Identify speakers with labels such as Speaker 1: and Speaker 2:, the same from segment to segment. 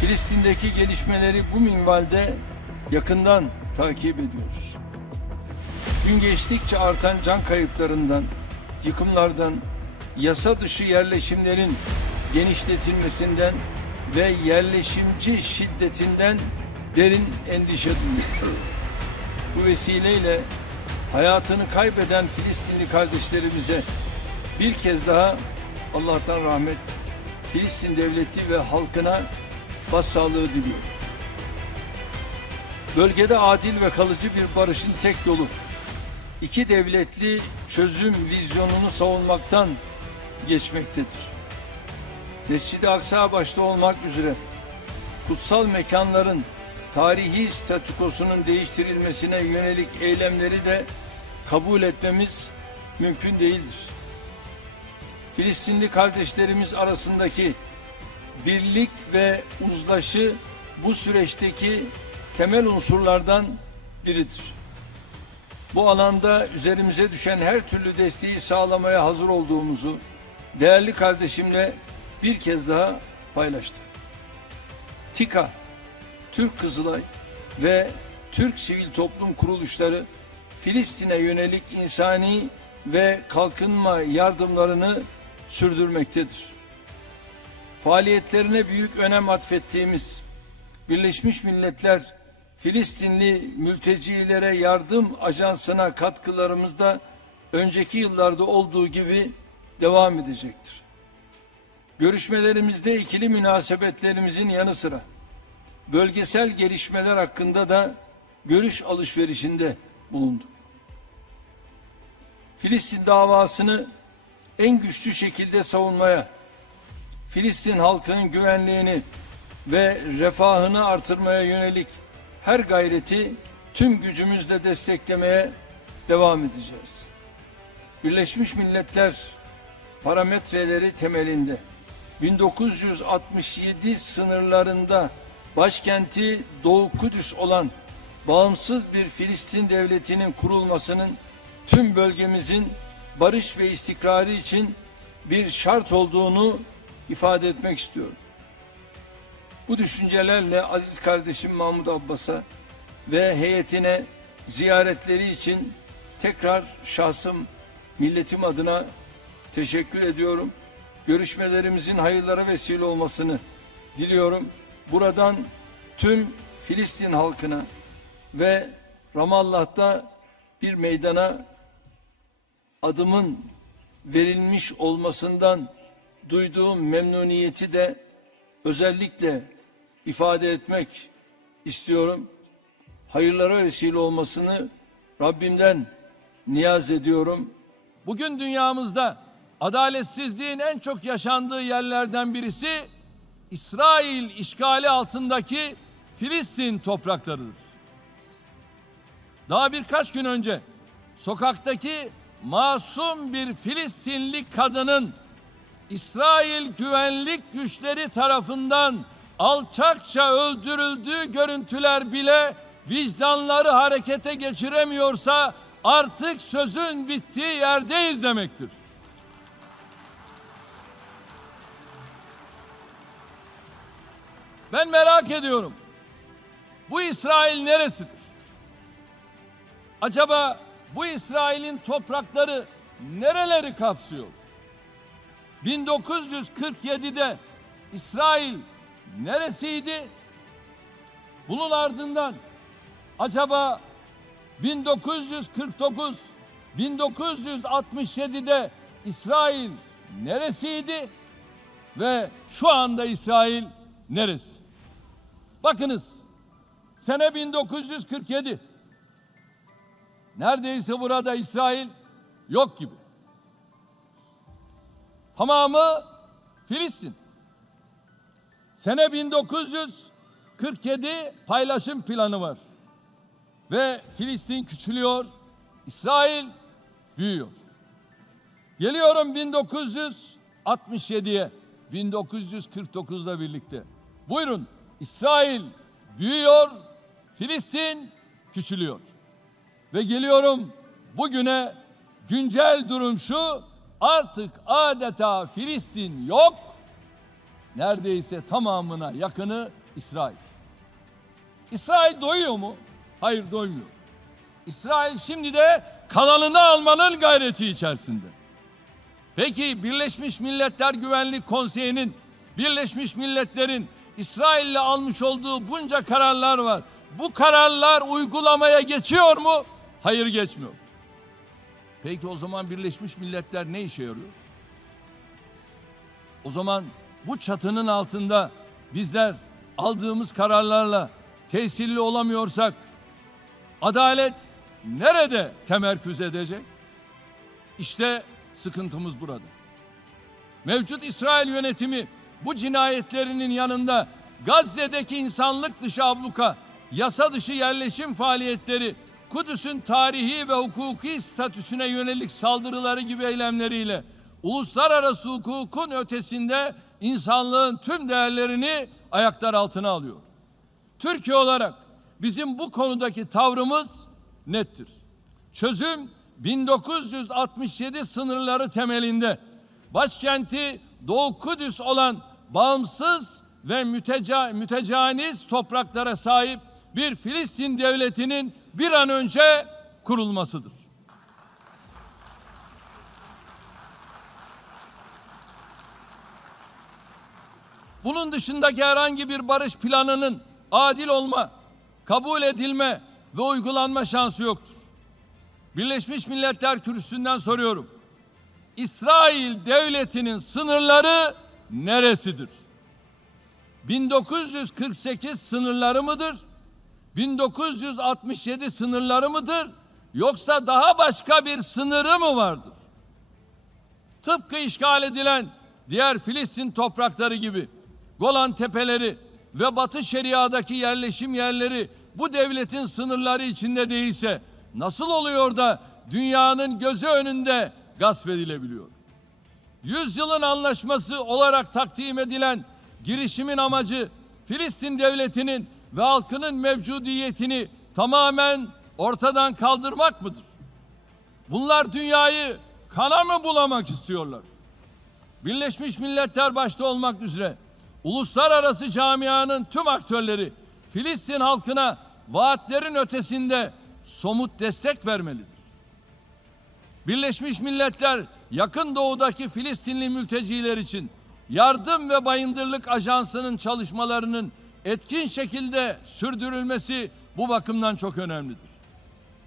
Speaker 1: Filistin'deki gelişmeleri bu minvalde yakından takip ediyoruz. Gün geçtikçe artan can kayıplarından, yıkımlardan, yasa dışı yerleşimlerin genişletilmesinden ve yerleşimci şiddetinden derin endişe duyuyoruz. Bu vesileyle hayatını kaybeden Filistinli kardeşlerimize bir kez daha Allah'tan rahmet, Filistin devleti ve halkına başsağlığı diliyorum. Bölgede adil ve kalıcı bir barışın tek yolu iki devletli çözüm vizyonunu savunmaktan geçmektedir. Mescid-i Aksa başta olmak üzere kutsal mekanların tarihi statükosunun değiştirilmesine yönelik eylemleri de kabul etmemiz mümkün değildir. Filistinli kardeşlerimiz arasındaki birlik ve uzlaşı bu süreçteki temel unsurlardan biridir. Bu alanda üzerimize düşen her türlü desteği sağlamaya hazır olduğumuzu değerli kardeşimle bir kez daha paylaştım. TİKA, Türk Kızılay ve Türk sivil toplum kuruluşları Filistin'e yönelik insani ve kalkınma yardımlarını sürdürmektedir. Faaliyetlerine büyük önem atfettiğimiz Birleşmiş Milletler Filistinli mültecilere yardım ajansına katkılarımız da önceki yıllarda olduğu gibi devam edecektir. Görüşmelerimizde ikili münasebetlerimizin yanı sıra bölgesel gelişmeler hakkında da görüş alışverişinde bulunduk. Filistin davasını en güçlü şekilde savunmaya, Filistin halkının güvenliğini ve refahını artırmaya yönelik her gayreti tüm gücümüzle desteklemeye devam edeceğiz. Birleşmiş Milletler parametreleri temelinde 1967 sınırlarında başkenti Doğu Kudüs olan bağımsız bir Filistin devletinin kurulmasının tüm bölgemizin barış ve istikrarı için bir şart olduğunu ifade etmek istiyorum. Bu düşüncelerle aziz kardeşim Mahmut Abbas'a ve heyetine ziyaretleri için tekrar şahsım milletim adına teşekkür ediyorum. Görüşmelerimizin hayırlara vesile olmasını diliyorum. Buradan tüm Filistin halkına ve Ramallah'ta bir meydana adımın verilmiş olmasından duyduğum memnuniyeti de özellikle ifade etmek istiyorum. Hayırlara vesile olmasını Rabbimden niyaz ediyorum.
Speaker 2: Bugün dünyamızda adaletsizliğin en çok yaşandığı yerlerden birisi İsrail işgali altındaki Filistin topraklarıdır. Daha birkaç gün önce sokaktaki masum bir Filistinli kadının İsrail güvenlik güçleri tarafından alçakça öldürüldüğü görüntüler bile vicdanları harekete geçiremiyorsa artık sözün bittiği yerdeyiz demektir. Ben merak ediyorum. Bu İsrail neresidir? Acaba bu İsrail'in toprakları nereleri kapsıyor? 1947'de İsrail neresiydi? Bunun ardından acaba 1949 1967'de İsrail neresiydi? Ve şu anda İsrail neresi? Bakınız sene 1947 neredeyse burada İsrail yok gibi. Tamamı Filistin. Sene 1947 paylaşım planı var. Ve Filistin küçülüyor, İsrail büyüyor. Geliyorum 1967'ye, 1949'la birlikte. Buyurun, İsrail büyüyor, Filistin küçülüyor. Ve geliyorum bugüne güncel durum şu, artık adeta Filistin yok, neredeyse tamamına yakını İsrail. İsrail doyuyor mu? Hayır doymuyor. İsrail şimdi de kalanını almanın gayreti içerisinde. Peki Birleşmiş Milletler Güvenlik Konseyi'nin Birleşmiş Milletler'in İsrail'le almış olduğu bunca kararlar var. Bu kararlar uygulamaya geçiyor mu? Hayır geçmiyor. Peki o zaman Birleşmiş Milletler ne işe yarıyor? O zaman bu çatının altında bizler aldığımız kararlarla tesirli olamıyorsak adalet nerede temerküz edecek? İşte sıkıntımız burada. Mevcut İsrail yönetimi bu cinayetlerinin yanında Gazze'deki insanlık dışı abluka, yasa dışı yerleşim faaliyetleri, Kudüs'ün tarihi ve hukuki statüsüne yönelik saldırıları gibi eylemleriyle uluslararası hukukun ötesinde insanlığın tüm değerlerini ayaklar altına alıyor. Türkiye olarak bizim bu konudaki tavrımız nettir. Çözüm 1967 sınırları temelinde başkenti Doğu Kudüs olan bağımsız ve müteca, mütecaniz topraklara sahip bir Filistin devletinin bir an önce kurulmasıdır. Bunun dışındaki herhangi bir barış planının adil olma, kabul edilme ve uygulanma şansı yoktur. Birleşmiş Milletler Kürsüsü'nden soruyorum. İsrail devletinin sınırları neresidir? 1948 sınırları mıdır? 1967 sınırları mıdır? Yoksa daha başka bir sınırı mı vardır? Tıpkı işgal edilen diğer Filistin toprakları gibi Golan Tepeleri ve Batı Şeria'daki yerleşim yerleri bu devletin sınırları içinde değilse nasıl oluyor da dünyanın gözü önünde gasp edilebiliyor? Yüzyılın anlaşması olarak takdim edilen girişimin amacı Filistin devletinin ve halkının mevcudiyetini tamamen ortadan kaldırmak mıdır? Bunlar dünyayı kana mı bulamak istiyorlar? Birleşmiş Milletler başta olmak üzere uluslararası camianın tüm aktörleri Filistin halkına vaatlerin ötesinde somut destek vermelidir. Birleşmiş Milletler yakın doğudaki Filistinli mülteciler için yardım ve bayındırlık ajansının çalışmalarının etkin şekilde sürdürülmesi bu bakımdan çok önemlidir.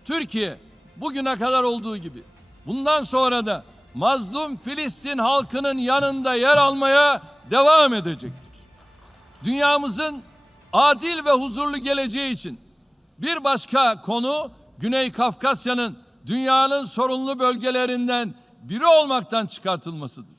Speaker 2: Türkiye bugüne kadar olduğu gibi bundan sonra da mazlum Filistin halkının yanında yer almaya devam edecektir. Dünyamızın adil ve huzurlu geleceği için bir başka konu Güney Kafkasya'nın dünyanın sorunlu bölgelerinden biri olmaktan çıkartılmasıdır.